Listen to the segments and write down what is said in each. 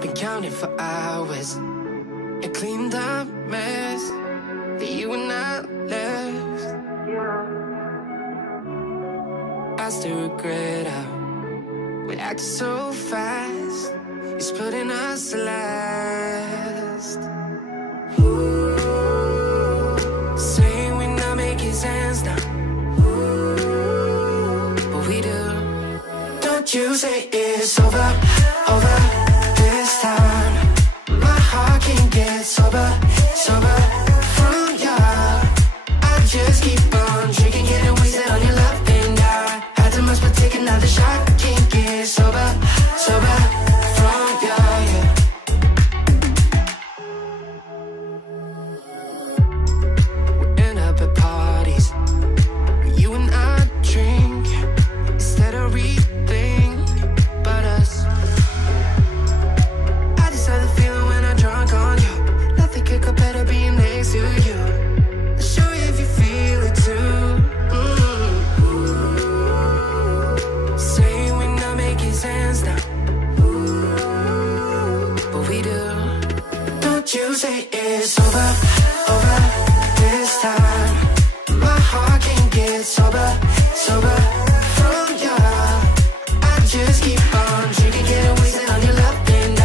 been counting for hours and cleaned up mess that you and I left. I still regret how we acted so fast. It's putting us last. Ooh, saying we're not making sense now. Ooh, but we do. Don't you say it's over, over this time. My heart can't get sober, sober from ya. I just keep on drinking, getting wasted on your love, and I had too much but take another shot. Can't get sober, sober from ya, yeah. We end up at parties where you and I drink instead of rethink about us. I just had the feeling when I'm drunk on you. Nothing could go better being next to you. I'll show you if you feel it too. Saying we're not making sense now. But we do. Don't you say it's over, over this time. My heart can't get sober, sober from ya. I just keep on drinking, getting wasted on your love, and I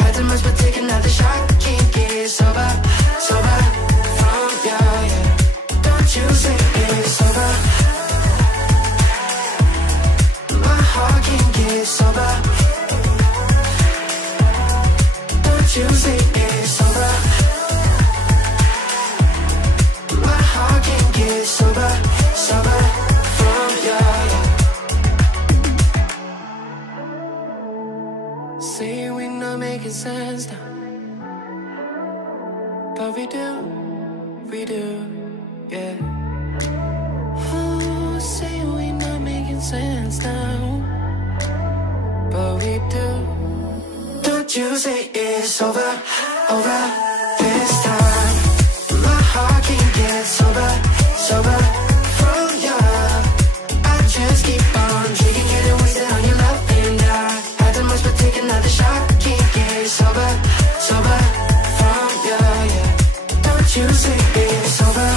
had too much but take another shot. Can't get sober, sober from ya, yeah. Don't you say it's over. My heart can't get sober. Don't you say it's over. My heart can't get sober, sober from ya, yeah. Say we're not making sense now, but we do, yeah. Oh, say we're not making sense now, but we do. Don't you say it's over, over this time. My heart can't get sober, sober from ya. I just keep on drinking, getting wasted on your love, and I had too much but take another shot. Can't get sober, sober from ya, yeah. Don't you say it's over.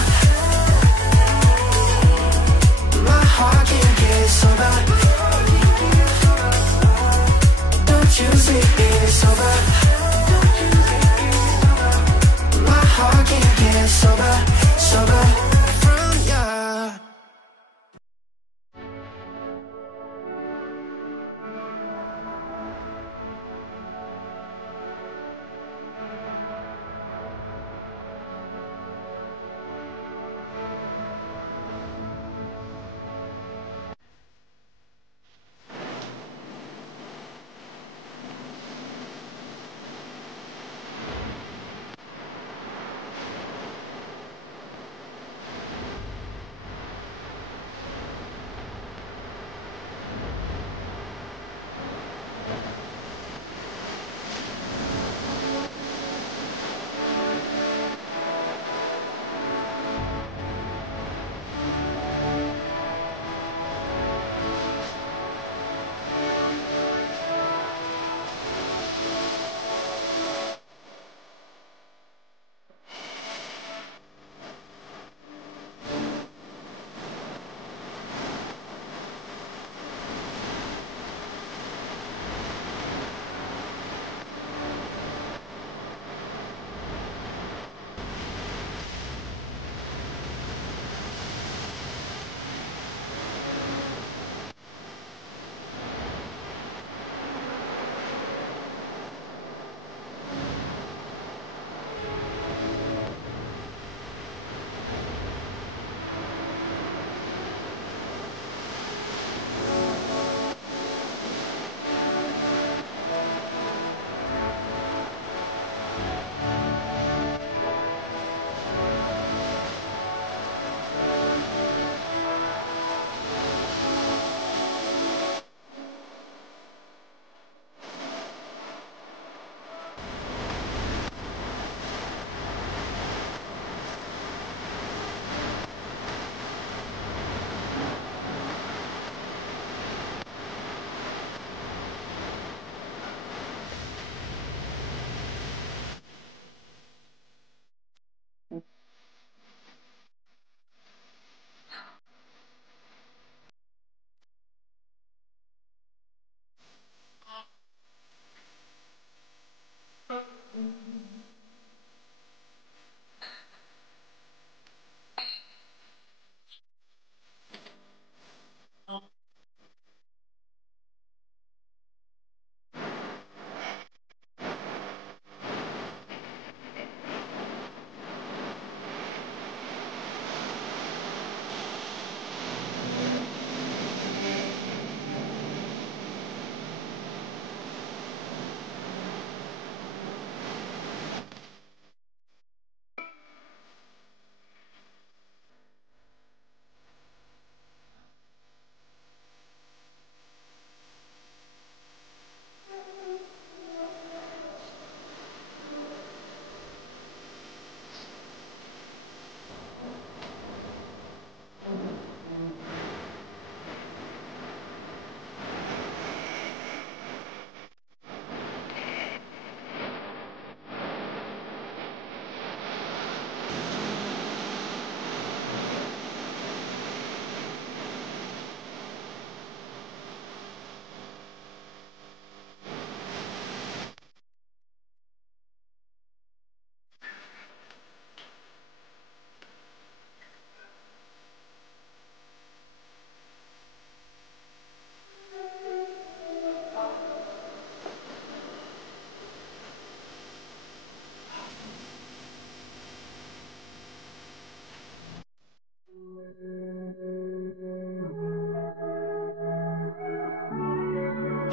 My heart can't get sober. Don't you say it's over. My heart can't get sober, sober from ya.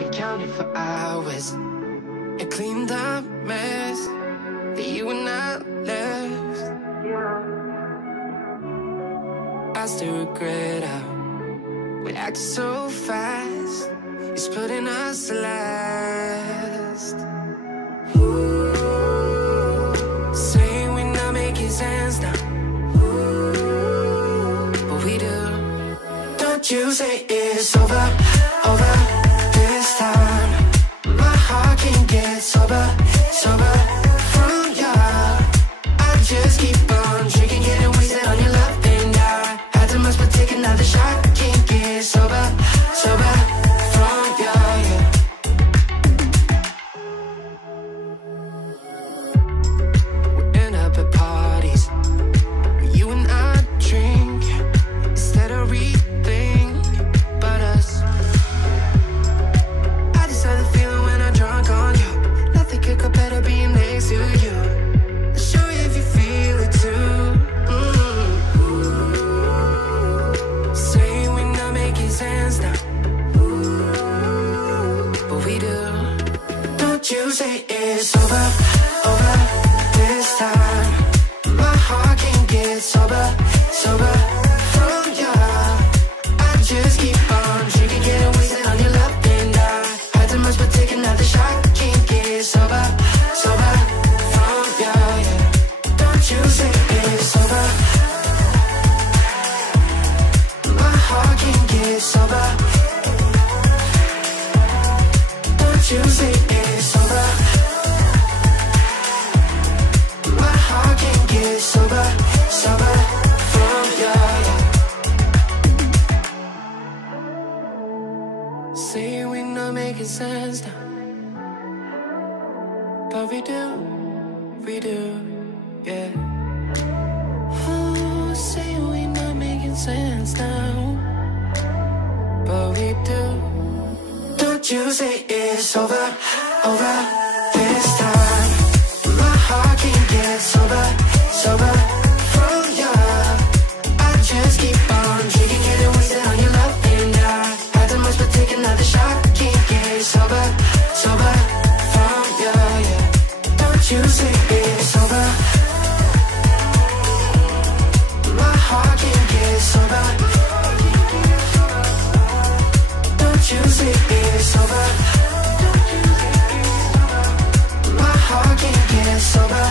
be counting for hours and clean the mess that you and I left. I still regret how we acted so fast. It's putting us last. Ooh, saying we're not making sense now. Ooh, but we do. Don't you say it's over, over this time. My heart can't get sober, sober from ya. I just keep on drinking, getting wasted on your love, and I had too much but take another shot. Can't get sober, sober from ya, yeah. We end up at parties where you and I drink instead of rethink about us. I just had the feeling when I'm drunk on you. Nothing could go better being next to you. I'll show you if you feel it too. Saying we're not making sense now. But we do. Don't you say it's over, over this time. My heart can't get sober, sober from ya. I just keep on drinking, getting wasted on your love, and I had too much but take another shot. Can't get sober, sober from ya, yeah. Don't you say it's over. My heart can't get sober. Don't you say it's over. My heart can't get sober, sober from ya, yeah. Say we're not making sense now, but we do, yeah. Oh, say we're not making sense now, but we do. Don't you say it's over, over this time. My heart can't get sober, sober from ya. I just keep on drinking, getting wasted on your love, and I had too much but take another shot. Can't get sober, sober from ya, yeah. Don't you say it's over. My heart can't get sober. Don't you say it's over. My heart can't get sober.